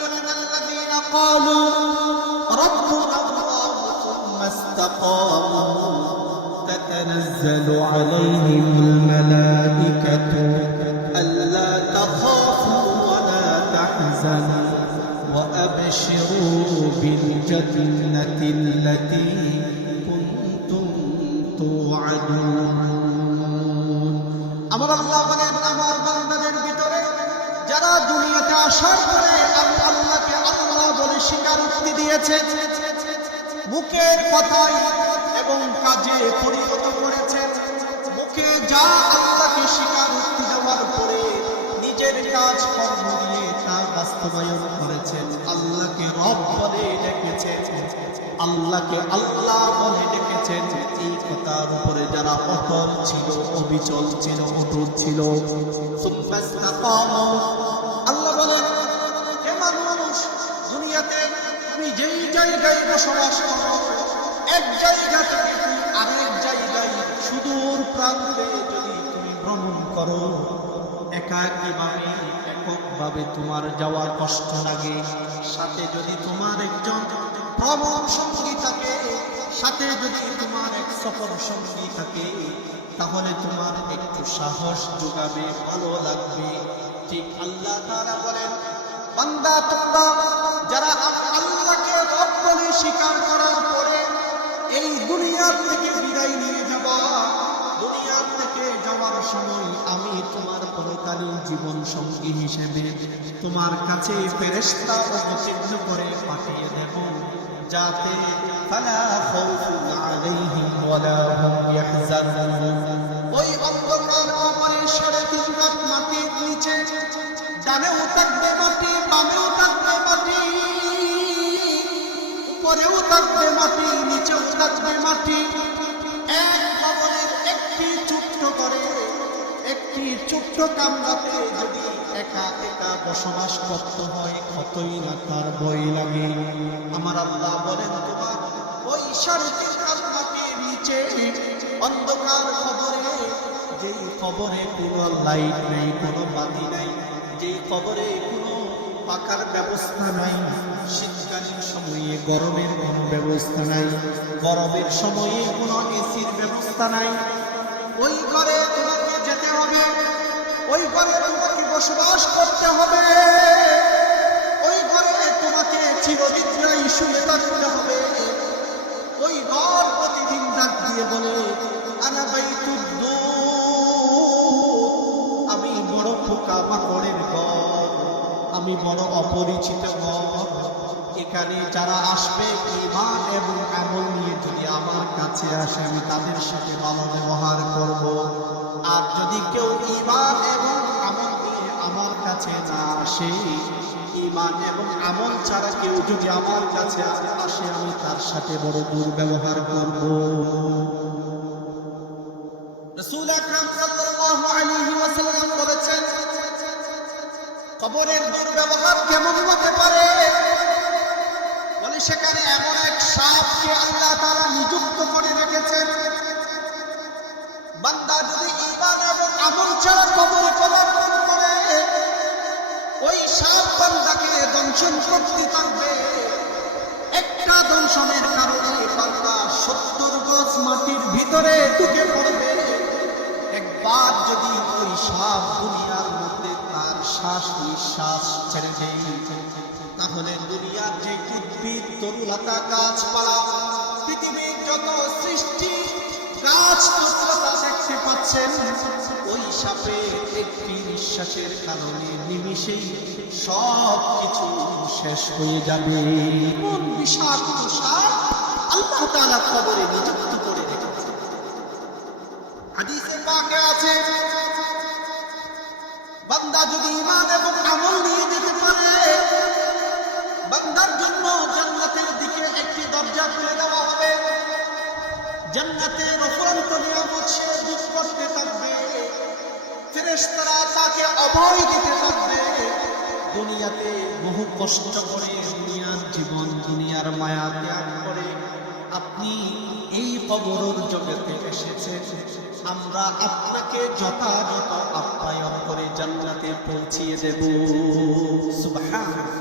বলেন আল্লাযীনা ক্বালু রাব্বুনা আল্লাহু সুম্মা ইসতাকামু তাতানাজ্জালু আলাইহিমুল মালাঈকাতু আল্লা তাখাফু ওয়া লা তাহজানু ওয়া আবশিরু বিল জান্নাতি আল্লাতী কুনতুম তুআদুন। আমার আল্লাহ বলেন, আমার বান্দাদের ভিতরে যারা দুনিয়াতে আসার পরে আমি আল্লাহকে আল্লাহ বলে স্বীকারোক্তি দিয়েছে, মুখের কথায় এবং কাজে পরিণত করেছে, মুখে যা আল্লাহকে স্বীকারোক্তি দেওয়ার পরে নিজের কাজ কর্ম দিয়ে তা বাস্তবায়ন করেছেন, আল্লাহকে রব বলে ডেকেছেন, আল্লাহকে আল্লাহ বলে ডেকেছেন, এই কথার উপরে যারা অটল ছিল, অবিচল ছিল, অটল ছিল, আল্লাহ বলেন, হে মানুষ, দুনিয়াতে তুমি যেই জায়গায় বসবাস করো, এক জায়গা থেকে তুমি আরেক জায়গায় সুদূর প্রান্তে যদি তুমি ভ্রমণ করো, এককভাবে তোমার যাওয়ার কষ্ট লাগে, সাথে যদি তোমার একজন ভ্রমণ সঙ্গী থাকে, সাথে যদি তোমার এক সফর সঙ্গী থাকে, তাহলে তোমার একটু সাহস যোগাবে, ভালো লাগবে। ঠিক আল্লাহ তাআলা বলেন, বান্দা তোমরা যারা আল্লাহকে রব বলে স্বীকার করার পরে এই দুনিয়া থেকে বিদায় নিয়ে যাবা, দুনিয়া থেকে যাওয়ার সময় আমি তোমার পরকালীন জীবন সঙ্গী হিসেবে তোমার কাছে ফেরেশতা অবতীর্ণ করে পাঠিয়ে দেব, যাতে ফালা খাউফুন আলাইহিম ওয়ালা হুম ইয়াহজানুন। ওই অন্ধকার কবরে 3.5 রাত মাটির নিচে, ডানেও থাকবে মাটি, বামেও থাকবে মাটি, উপরেও থাকবে মাটি, নিচেও থাকবে মাটি। এক কবরের একটি ছোট্ট করে একটি ছোট্ট কামরাতে যদি একা একা বসবাস করতে হয়, কতই না তার ভয় লাগে। আমার আল্লাহ বলেন, তোমার ওই 3.5 রাত মাটির নিচে অন্ধকার কবরে, যেই কবরে কোনো লাইট নেই, কোনো বাতি নাই, যেই কবরে কোনো পাখার ব্যবস্থা নাই, শীতকালীন সময়ে গরমের কোনো ব্যবস্থা নাই, গরমের সময়ে কোনো এসির ব্যবস্থা নাই, ওই ঘরে তোমাকে যেতে হবে, ওই ঘরে তোমাকে বসবাস করতে হবে, ওই ঘরে তোমাকে চিরনিদ্রায় শুয়ে থাকতে হবে। ওই ঘর প্রতিদিন ডাক দিয়ে বলে, আনা বাইতুদ্দূর, আমি বড় পোকামাকড়ের ঘর, আমি বড় অপরিচিত ঘর, এখানে যারা আসবে ঈমান এবং আমল নিয়ে যদি আমার কাছে আসে, আমি তাদের সাথে ভালো ব্যবহার করব। আর যদি কেউ ঈমান এবং আমল নিয়ে আমার কাছে না আসে, ঈমান এবং আমল ছাড়া কেউ যদি আমার কাছে আসে, আমি তার সাথে বড় দুর্ব্যবহার করব। রাসূল আকরাম সাল্লাল্লাহু আলাইহি ওয়াসাল্লাম বলেছেন, কবরের দুর্ব্যবহার কেমন হতে পারে? বলে, সেখানে এমন এক সাপকে আল্লাহ তাআলা নিযুক্ত করে রেখেছেন, বান্দা যদি ঈমান এবং আমল ছাড়া কবরে পদার্পণ করে, ওই সাপ বান্দাকে দংশন করতে থাকবে। একটা দংশনের কারণে বান্দা 70 গজ মাটির ভিতরে ঢুকে পড়বে। একবার যদি ওই সাপ দুনিয়ার মধ্যে তার শ্বাস নিঃশ্বাস ছেড়ে দেয়, তাহলে দুনিয়ার যে উদ্ভিদ, তরুলতা, গাছপালা, পৃথিবীর যত সৃষ্টি গাছ লতা দেখতে পাচ্ছেন, ওই সাপের একটি নিঃশ্বাসের কারণে নিমিষেই সব কিছু শেষ হয়ে যাবে। কোন বিষাক্ত সাপ আল্লাহ তাআলা কবরে নিযুক্ত করে রেখেছে। হাদিসে পাকে আছে, বান্দা যদি ঈমান এবং আমল নিয়ে যেতে পারে, বান্দার জন্য জান্নাতের দিকে একটি দরজা খুলে দেওয়া হবে। জান্নাতের অফুরন্ত নিয়ামত সে ভোগ করতে থাকবে, ফেরেশতারা তাকে অভয় দিতে থাকবে। দুনিয়াতে বহু কষ্ট করে দুনিয়ার জীবন, দুনিয়ার মায়া ত্যাগ করে আপনি এই কবরের জগতে এসেছেন। আমরা আপনাকে যথাযথ আপ্যায়ন করে জান্নাতে পৌঁছিয়ে দেব। সুবহানাল্লাহ।